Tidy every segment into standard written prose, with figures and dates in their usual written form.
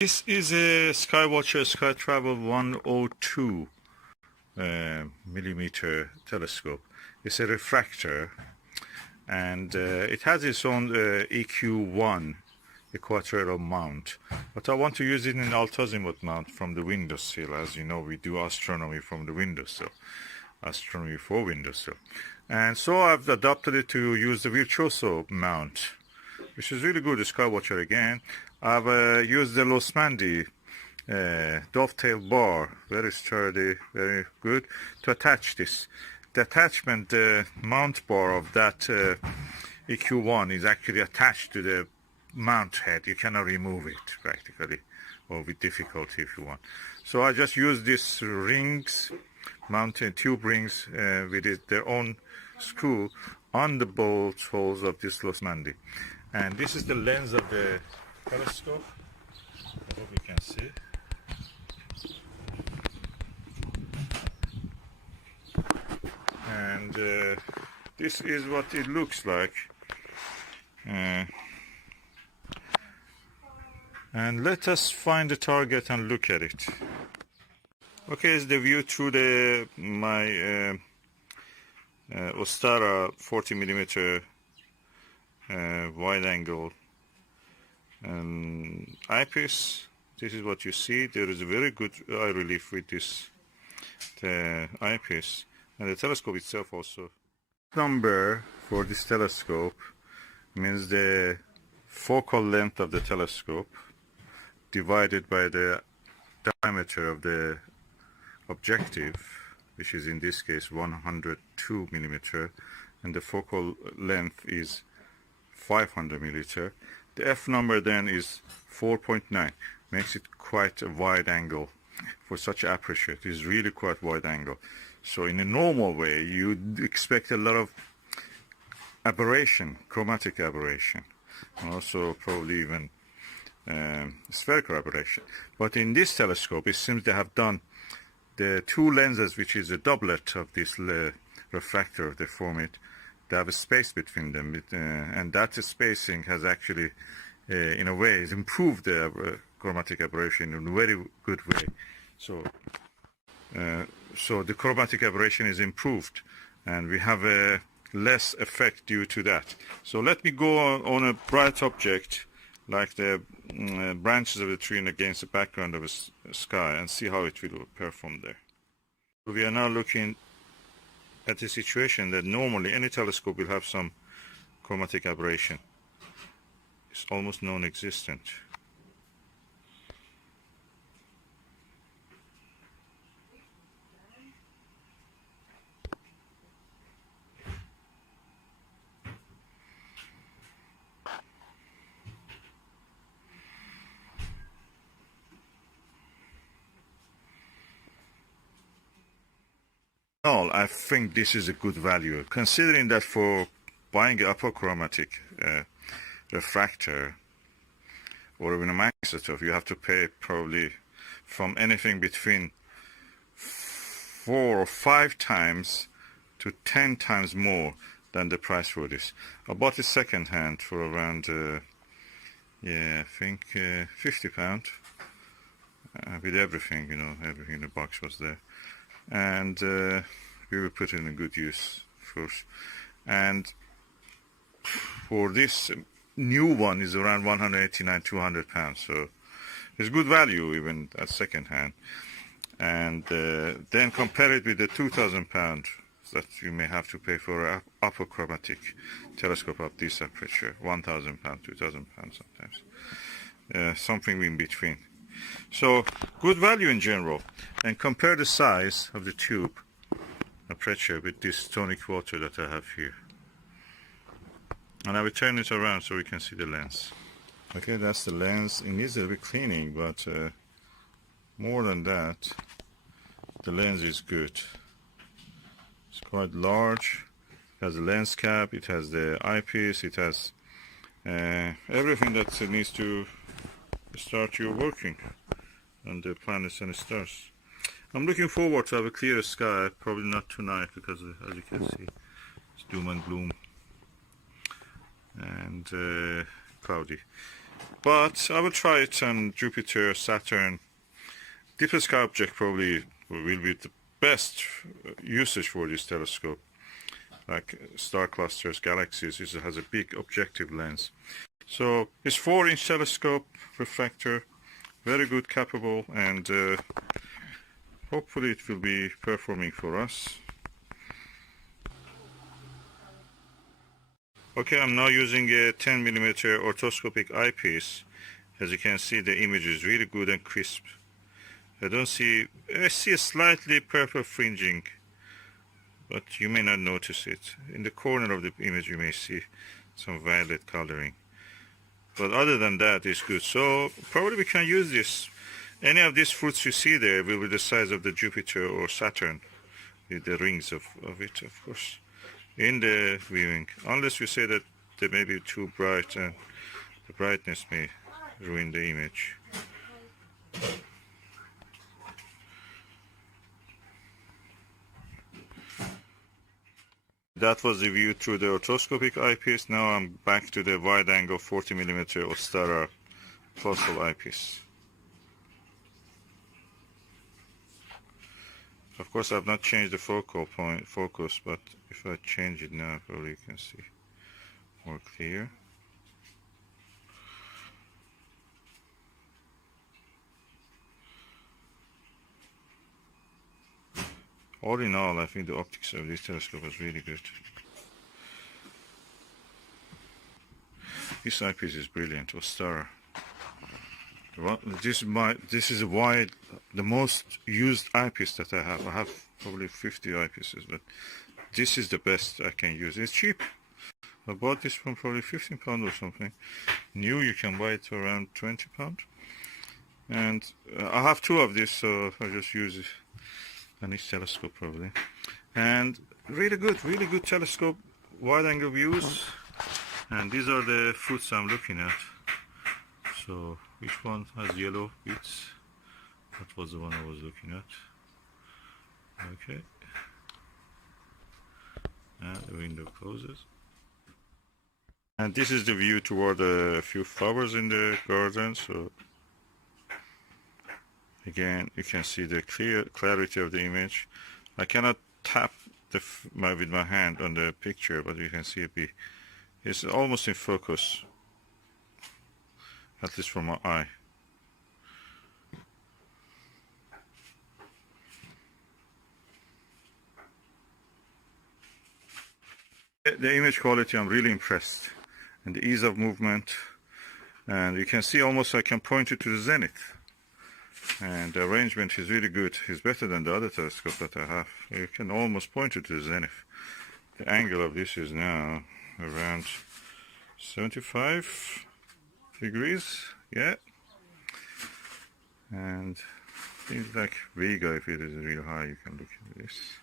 This is a Skywatcher Startravel 102 millimeter telescope. It's a refractor, and it has its own EQ1 equatorial mount. But I want to use it in altazimuth mount from the windowsill. As you know, we do astronomy from the windowsill, astronomy for windowsill. And so I've adopted it to use the virtuoso mount, which is really good. The Skywatcher again. I've used the Losmandy dovetail bar, very sturdy, very good, to attach this. The attachment, the mount bar of that EQ1 is actually attached to the mount head. You cannot remove it practically, or with difficulty if you want. So I just use these rings, mounted tube rings with their own screw on the bolt holes of this Losmandy. And this is the lens of the telescope. I hope you can see. And this is what it looks like. And let us find the target and look at it. Okay, it's the view through my Ostara 40 millimeter wide angle eyepiece. This is what you see. There is a very good eye relief with this eyepiece, and the telescope itself also. Number for this telescope means the focal length of the telescope divided by the diameter of the objective, which is in this case 102 millimeter, and the focal length is 500 millimeter. The F number then is 4.9, makes it quite a wide angle for such aperture. It is really quite wide angle. So in a normal way, you'd expect a lot of aberration, chromatic aberration, and also probably even spherical aberration. But in this telescope, it seems they have done the two lenses, which is a doublet of this refractor, they form it. They have a space between them, and that spacing has actually, in a way, improved the chromatic aberration in a very good way. So, so the chromatic aberration is improved, and we have a less effect due to that. So let me go on a bright object, like the branches of the tree and against the background of a sky, and see how it will perform there. So we are now looking at a situation that normally any telescope will have some chromatic aberration. It's almost non-existent. I think this is a good value, considering that for buying an apochromatic refractor or even a maxitoph, you have to pay probably from anything between 4 or 5 times to 10 times more than the price for this. I bought it second hand for around, I think £50 with everything, you know, everything in the box was there. And we will put it in a good use first. And for this new one is around 189, 200 pounds. So it's good value even at second hand. And then compare it with the 2,000 pounds that you may have to pay for an apochromatic telescope of this aperture, 1,000 pounds, 2,000 pounds sometimes. Something in between. So good value in general, and compare the size of the tube aperture with this tonic water that I have here. And I will turn it around so we can see the lens. Okay, that's the lens. It needs a bit cleaning, but more than that, the lens is good. It's quite large. It has a lens cap, it has the eyepiece, it has everything that it needs to start your working on the planets and the stars. I'm looking forward to have a clearer sky, probably not tonight because as you can see it's doom and gloom and cloudy. but I will try it on Jupiter, Saturn. Deep sky object probably will be the best usage for this telescope. Like star clusters, galaxies, it has a big objective lens. So it's 4-inch telescope, refractor, very good, capable, and hopefully it will be performing for us. Okay, I'm now using a 10mm orthoscopic eyepiece. As you can see, the image is really good and crisp. I see a slightly purple fringing, but you may not notice it. In the corner of the image you may see some violet coloring. But other than that, it's good. So probably we can use this. Any of these fruits you see there will be the size of the Jupiter or Saturn, with the rings of it, of course, in the viewing. Unless you say that they may be too bright and the brightness may ruin the image. That was the view through the orthoscopic eyepiece. Now I'm back to the wide-angle 40mm Ostara fossil eyepiece. Of course, I've not changed the focus, but if I change it now, probably you can see more clear. All in all, I think the optics of this telescope is really good. This eyepiece is brilliant, Ostara. This is the most used eyepiece that I have. I have probably 50 eyepieces, but this is the best I can use. It's cheap. I bought this from probably £15 or something. New, you can buy it for around £20. And I have 2 of this, so I just use it on each telescope probably. And really good telescope, wide angle views. And these are the fruits I'm looking at. So which one has yellow bits? That was the one I was looking at. Okay. And the window closes. And this is the view toward a few flowers in the garden. So again, you can see the clarity of the image. I cannot tap with my hand on the picture, but you can see it's almost in focus, at least from my eye. The image quality, I'm really impressed, and the ease of movement, and you can see almost I can point it to the zenith, and the arrangement is really good. It's better than the other telescope that I have. You can almost point it to the zenith. The angle of this is now around 75 degrees, yeah, and things like Vega, if it is real high, you can look at this,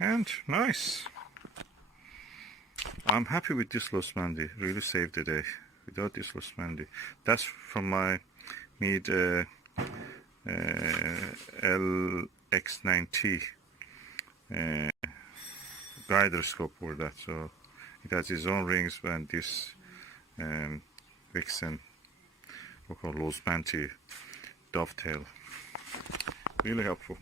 and nice. I'm happy with this Losmandy, really saved the day. Without this Losmandy, that's from my Meade LX9T guider scope for that. So it has its own rings, and this Vixen, we call Losmandy dovetail. Really helpful.